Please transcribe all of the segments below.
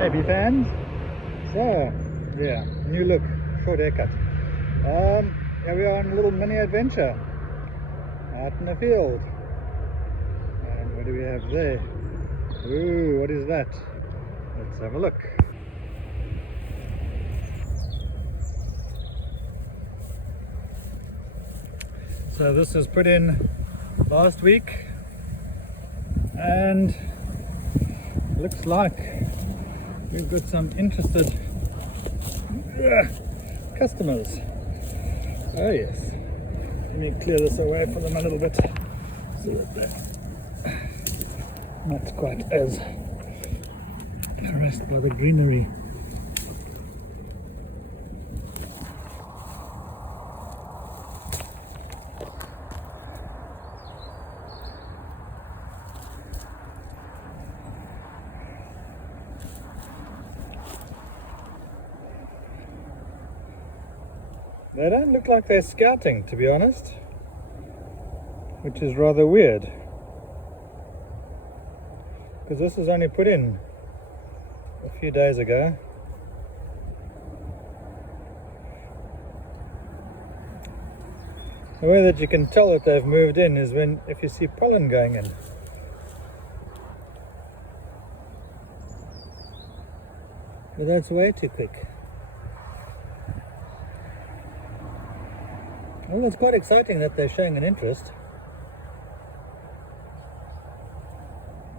Hey bee fans. So yeah, new look, short haircut. Here we are on a little mini adventure out in the field. And what do we have there? Ooh, what is that? Let's have a look. So this was put in last week and looks like we've got some interested customers. Oh yes, let me clear this away for them a little bit so that they're not quite as harassed by the greenery. They don't look like they're scouting, to be honest, which is rather weird, because this was only put in a few days ago. The way that you can tell that they've moved in is if you see pollen going in. But that's way too quick. Well, it's quite exciting that they're showing an interest,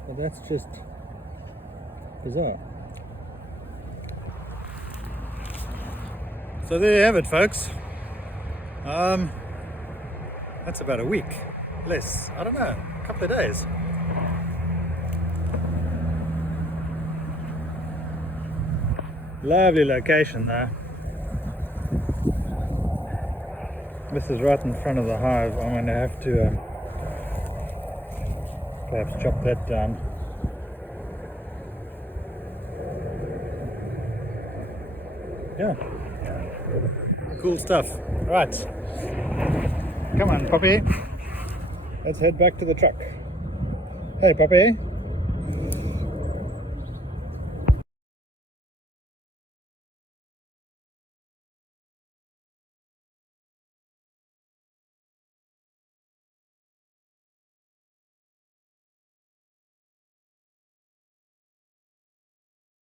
but that's just bizarre. So there you have it, folks. That's about a week, less, I don't know, a couple of days. Lovely location though. This is right in front of the hive. I'm going to have to perhaps chop that down. Yeah, cool stuff. Right, come on Poppy, let's head back to the truck. Hey Poppy.